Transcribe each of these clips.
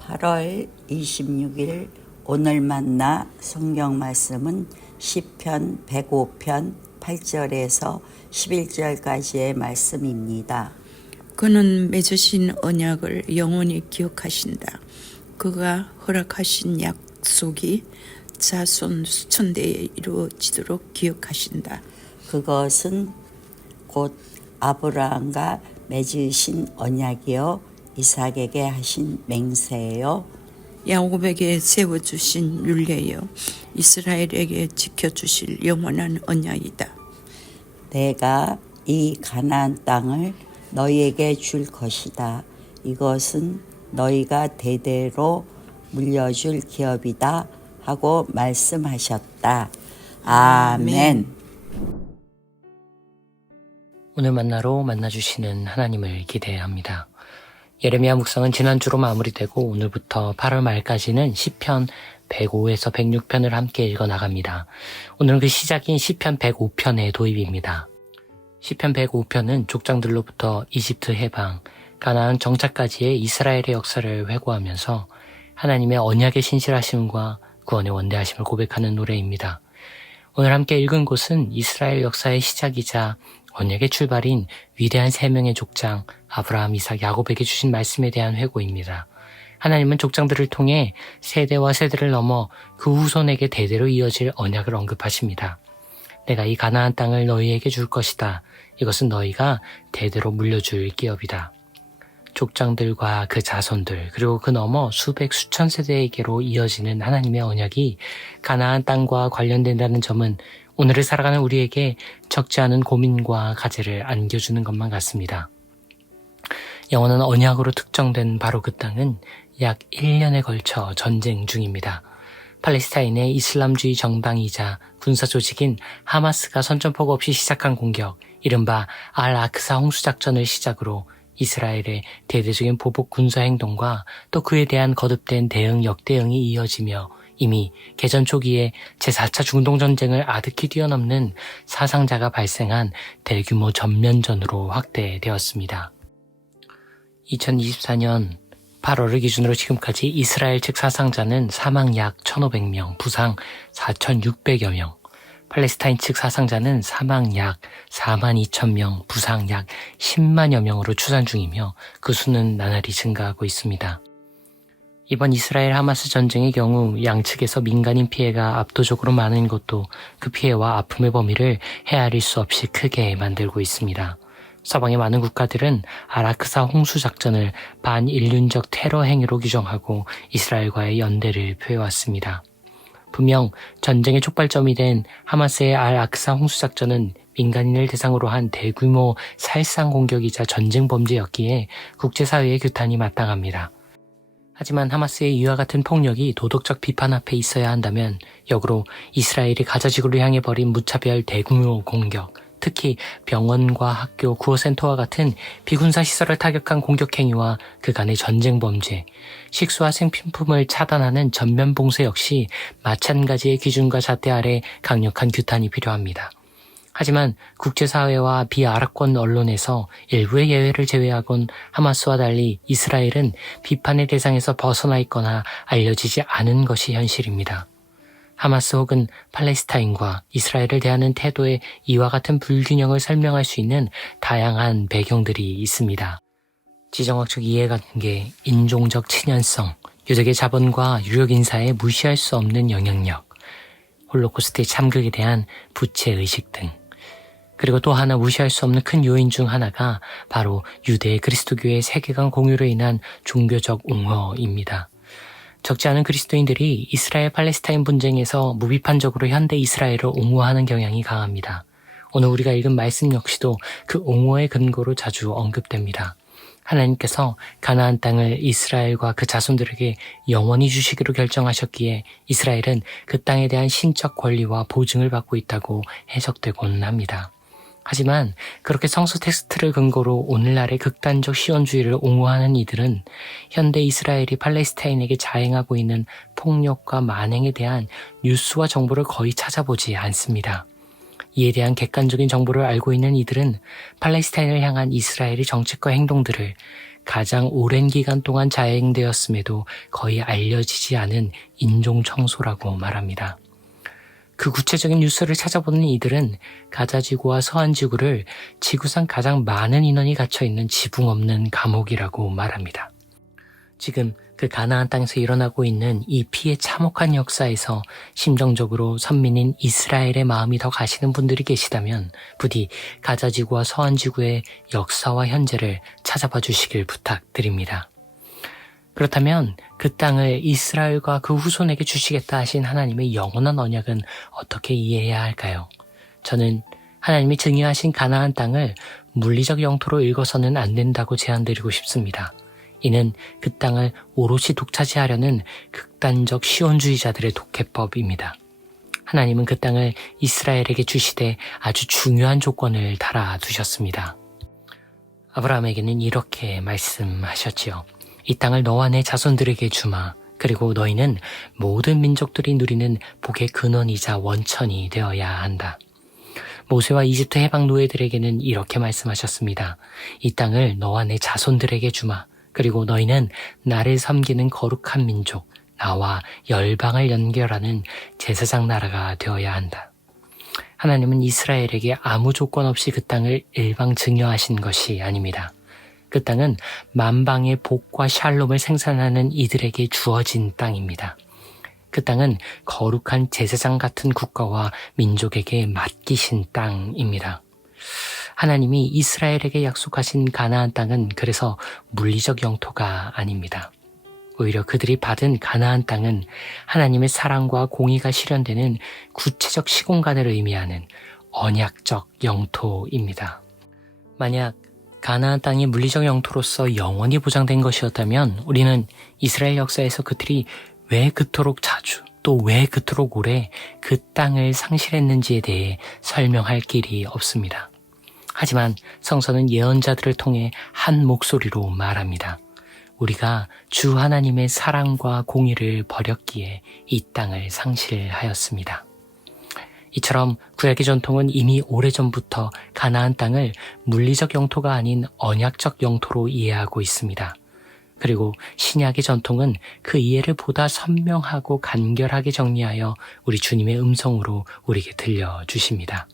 8월 26일 오늘 만나 성경 말씀은 시편 105편 8절에서 11절까지의 말씀입니다. 그는 맺으신 언약을 영원히 기억하신다. 그가 허락하신 약속이 자손 수천대에 이루어지도록 기억하신다. 그것은 곧 아브라함과 맺으신 언약이요 이삭에게 하신 맹세요 야곱에게 세워주신 율례요 이스라엘에게 지켜주실 영원한 언약이다. 내가 이 가나안 땅을 너희에게 줄 것이다. 이것은 너희가 대대로 물려줄 기업이다 하고 말씀하셨다. 아멘. 오늘 만나로 만나주시는 하나님을 기대합니다. 예레미야 묵상은 지난주로 마무리되고 오늘부터 8월 말까지는 시편 105에서 106편을 함께 읽어나갑니다. 오늘은 그 시작인 시편 105편의 도입입니다. 시편 105편은 족장들로부터 이집트 해방, 가나안 정착까지의 이스라엘의 역사를 회고하면서 하나님의 언약의 신실하심과 구원의 원대하심을 고백하는 노래입니다. 오늘 함께 읽은 곳은 이스라엘 역사의 시작이자 언약의 출발인 위대한 세 명의 족장 아브라함, 이삭, 야곱에게 주신 말씀에 대한 회고입니다. 하나님은 족장들을 통해 세대와 세대를 넘어 그 후손에게 대대로 이어질 언약을 언급하십니다. 내가 이 가나안 땅을 너희에게 줄 것이다. 이것은 너희가 대대로 물려줄 기업이다. 족장들과 그 자손들 그리고 그 너머 수백 수천 세대에게로 이어지는 하나님의 언약이 가나안 땅과 관련된다는 점은 오늘을 살아가는 우리에게 적지 않은 고민과 과제를 안겨주는 것만 같습니다. 영원한 언약으로 특정된 바로 그 땅은 약 1년에 걸쳐 전쟁 중입니다. 팔레스타인의 이슬람주의 정당이자 군사조직인 하마스가 선전포고 없이 시작한 공격, 이른바 알-아크사 홍수작전을 시작으로 이스라엘의 대대적인 보복 군사행동과 또 그에 대한 거듭된 대응 역대응이 이어지며 이미 개전 초기에 제4차 중동전쟁을 아득히 뛰어넘는 사상자가 발생한 대규모 전면전으로 확대되었습니다. 2024년 8월을 기준으로 지금까지 이스라엘 측 사상자는 사망 약 1,500명, 부상 4,600여 명, 팔레스타인 측 사상자는 사망 약 42,000명, 부상 약 10만여 명으로 추산 중이며 그 수는 나날이 증가하고 있습니다. 이번 이스라엘 하마스 전쟁의 경우 양측에서 민간인 피해가 압도적으로 많은 것도 그 피해와 아픔의 범위를 헤아릴 수 없이 크게 만들고 있습니다. 서방의 많은 국가들은 알-아크사 홍수작전을 반인륜적 테러 행위로 규정하고 이스라엘과의 연대를 표해왔습니다. 분명 전쟁의 촉발점이 된 하마스의 알-아크사 홍수작전은 민간인을 대상으로 한 대규모 살상 공격이자 전쟁 범죄였기에 국제사회의 규탄이 마땅합니다. 하지만 하마스의 이와 같은 폭력이 도덕적 비판 앞에 있어야 한다면 역으로 이스라엘이 가자지구를 향해 벌인 무차별 대규모 공격, 특히 병원과 학교, 구호센터와 같은 비군사 시설을 타격한 공격 행위와 그간의 전쟁 범죄, 식수와 생필품을 차단하는 전면 봉쇄 역시 마찬가지의 기준과 잣대 아래 강력한 규탄이 필요합니다. 하지만 국제사회와 비아랍권 언론에서 일부의 예외를 제외하곤 하마스와 달리 이스라엘은 비판의 대상에서 벗어나 있거나 알려지지 않은 것이 현실입니다. 하마스 혹은 팔레스타인과 이스라엘을 대하는 태도의 이와 같은 불균형을 설명할 수 있는 다양한 배경들이 있습니다. 지정학적 이해관계, 인종적 친연성, 유적의 자본과 유력 인사의 무시할 수 없는 영향력, 홀로코스트의 참극에 대한 부채의식 등, 그리고 또 하나 무시할 수 없는 큰 요인 중 하나가 바로 유대 그리스도교의 세계관 공유로 인한 종교적 옹호입니다. 적지 않은 그리스도인들이 이스라엘 팔레스타인 분쟁에서 무비판적으로 현대 이스라엘을 옹호하는 경향이 강합니다. 오늘 우리가 읽은 말씀 역시도 그 옹호의 근거로 자주 언급됩니다. 하나님께서 가나안 땅을 이스라엘과 그 자손들에게 영원히 주시기로 결정하셨기에 이스라엘은 그 땅에 대한 신적 권리와 보증을 받고 있다고 해석되곤 합니다. 하지만 그렇게 성서 텍스트를 근거로 오늘날의 극단적 시온주의를 옹호하는 이들은 현대 이스라엘이 팔레스타인에게 자행하고 있는 폭력과 만행에 대한 뉴스와 정보를 거의 찾아보지 않습니다. 이에 대한 객관적인 정보를 알고 있는 이들은 팔레스타인을 향한 이스라엘의 정책과 행동들을 가장 오랜 기간 동안 자행되었음에도 거의 알려지지 않은 인종 청소라고 말합니다. 그 구체적인 뉴스를 찾아보는 이들은 가자지구와 서한지구를 지구상 가장 많은 인원이 갇혀있는 지붕 없는 감옥이라고 말합니다. 지금 그 가나안 땅에서 일어나고 있는 이 피해 참혹한 역사에서 심정적으로 선민인 이스라엘의 마음이 더 가시는 분들이 계시다면 부디 가자지구와 서한지구의 역사와 현재를 찾아봐 주시길 부탁드립니다. 그렇다면 그 땅을 이스라엘과 그 후손에게 주시겠다 하신 하나님의 영원한 언약은 어떻게 이해해야 할까요? 저는 하나님이 증여하신 가나안 땅을 물리적 영토로 읽어서는 안 된다고 제안드리고 싶습니다. 이는 그 땅을 오롯이 독차지하려는 극단적 시온주의자들의 독해법입니다. 하나님은 그 땅을 이스라엘에게 주시되 아주 중요한 조건을 달아두셨습니다. 아브라함에게는 이렇게 말씀하셨지요. 이 땅을 너와 내 자손들에게 주마. 그리고 너희는 모든 민족들이 누리는 복의 근원이자 원천이 되어야 한다. 모세와 이집트 해방 노예들에게는 이렇게 말씀하셨습니다. 이 땅을 너와 내 자손들에게 주마. 그리고 너희는 나를 섬기는 거룩한 민족, 나와 열방을 연결하는 제사장 나라가 되어야 한다. 하나님은 이스라엘에게 아무 조건 없이 그 땅을 일방 증여하신 것이 아닙니다. 그 땅은 만방의 복과 샬롬을 생산하는 이들에게 주어진 땅입니다. 그 땅은 거룩한 제사장 같은 국가와 민족에게 맡기신 땅입니다. 하나님이 이스라엘에게 약속하신 가나안 땅은 그래서 물리적 영토가 아닙니다. 오히려 그들이 받은 가나안 땅은 하나님의 사랑과 공의가 실현되는 구체적 시공간을 의미하는 언약적 영토입니다. 만약 가나안 땅이 물리적 영토로서 영원히 보장된 것이었다면 우리는 이스라엘 역사에서 그들이 왜 그토록 자주 또 왜 그토록 오래 그 땅을 상실했는지에 대해 설명할 길이 없습니다. 하지만 성서는 예언자들을 통해 한 목소리로 말합니다. 우리가 주 하나님의 사랑과 공의를 버렸기에 이 땅을 상실하였습니다. 이처럼 구약의 전통은 이미 오래전부터 가나안 땅을 물리적 영토가 아닌 언약적 영토로 이해하고 있습니다. 그리고 신약의 전통은 그 이해를 보다 선명하고 간결하게 정리하여 우리 주님의 음성으로 우리에게 들려주십니다.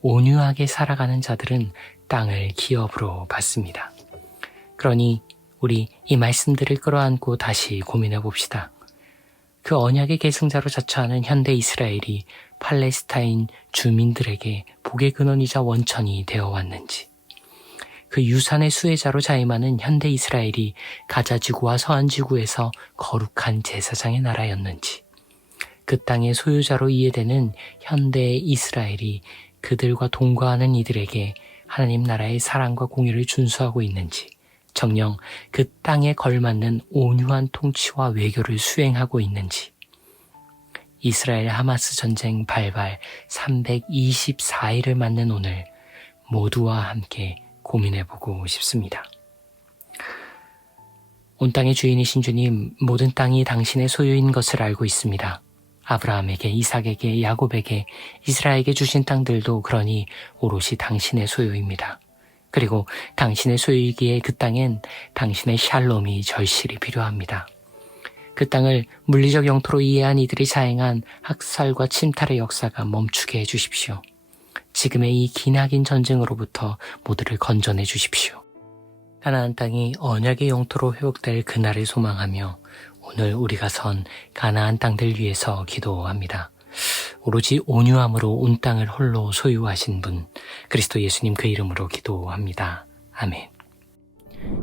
온유하게 살아가는 자들은 땅을 기업으로 받습니다. 그러니 우리 이 말씀들을 끌어안고 다시 고민해 봅시다. 그 언약의 계승자로 자처하는 현대 이스라엘이 팔레스타인 주민들에게 복의 근원이자 원천이 되어 왔는지, 그 유산의 수혜자로 자임하는 현대 이스라엘이 가자지구와 서한지구에서 거룩한 제사장의 나라였는지, 그 땅의 소유자로 이해되는 현대 이스라엘이 그들과 동거하는 이들에게 하나님 나라의 사랑과 공의를 준수하고 있는지, 정녕 그 땅에 걸맞는 온유한 통치와 외교를 수행하고 있는지, 이스라엘 하마스 전쟁 발발 324일을 맞는 오늘 모두와 함께 고민해보고 싶습니다. 온 땅의 주인이신 주님, 모든 땅이 당신의 소유인 것을 알고 있습니다. 아브라함에게, 이삭에게, 야곱에게, 이스라엘에게 주신 땅들도 그러니 오롯이 당신의 소유입니다. 그리고 당신의 소유이기에 그 땅엔 당신의 샬롬이 절실히 필요합니다. 그 땅을 물리적 영토로 이해한 이들이 자행한 학살과 침탈의 역사가 멈추게 해주십시오. 지금의 이 기나긴 전쟁으로부터 모두를 건져내 주십시오. 가나안 땅이 언약의 영토로 회복될 그날을 소망하며 오늘 우리가 선 가나안 땅들 위해서 기도합니다. 오로지 온유함으로 온 땅을 홀로 소유하신 분, 그리스도 예수님 그 이름으로 기도합니다. 아멘.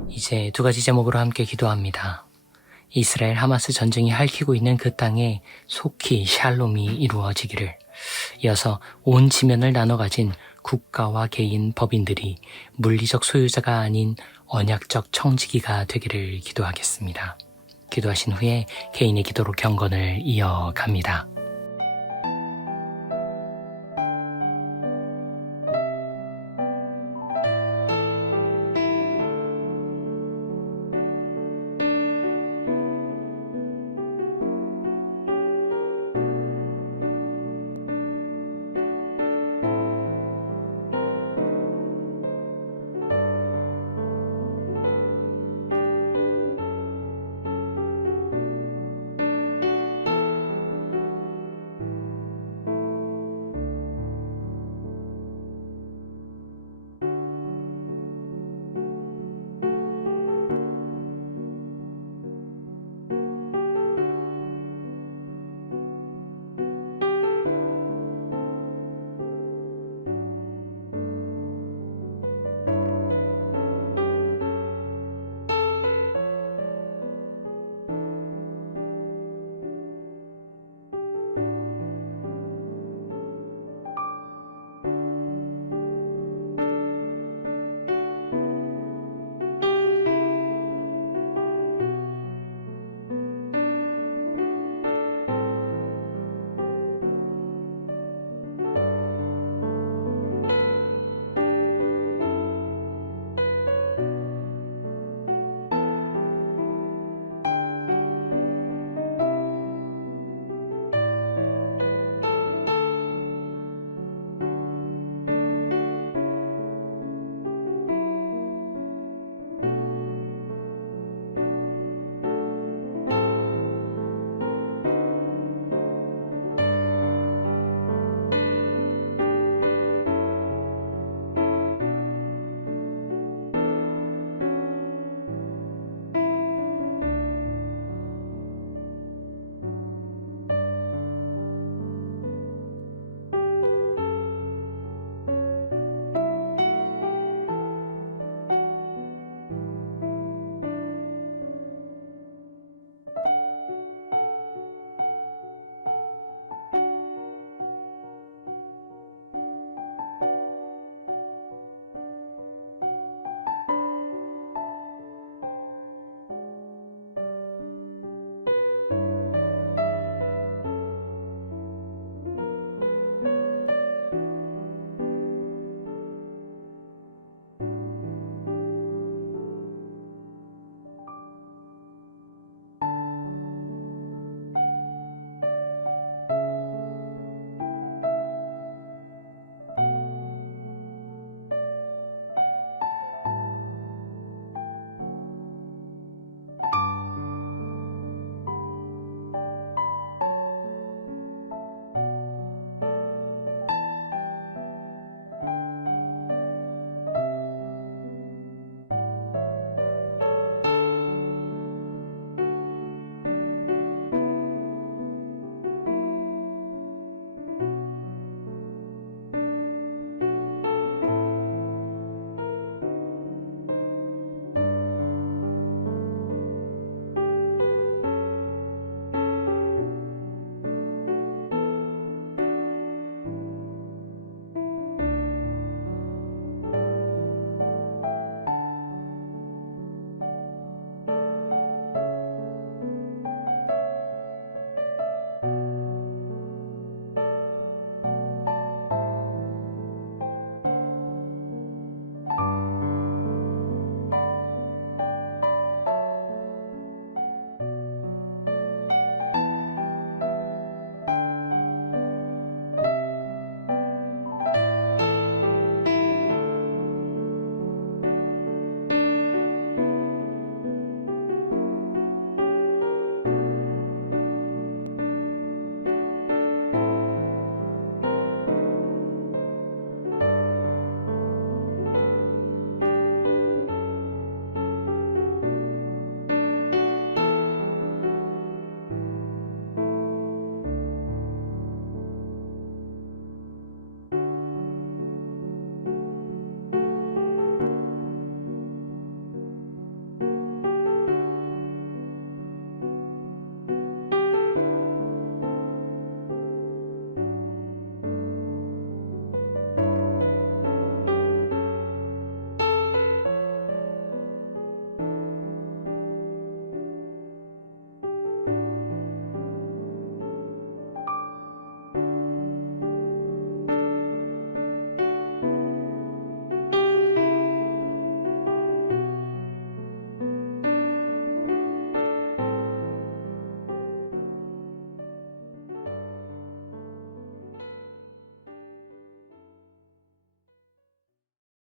이제 두 가지 제목으로 함께 기도합니다. 이스라엘 하마스 전쟁이 핥히고 있는 그 땅에 속히 샬롬이 이루어지기를, 이어서 온 지면을 나눠 가진 국가와 개인, 법인들이 물리적 소유자가 아닌 언약적 청지기가 되기를 기도하겠습니다. 기도하신 후에 개인의 기도로 경건을 이어갑니다.